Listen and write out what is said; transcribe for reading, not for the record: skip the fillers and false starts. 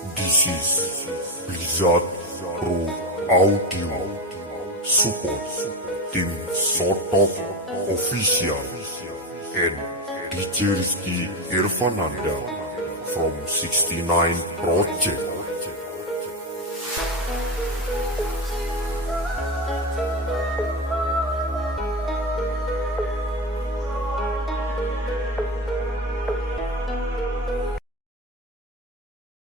This is Blizzard Pro Audio. Support Team Shorttalk Official and DJ Rizky Irfananda from 69 Project.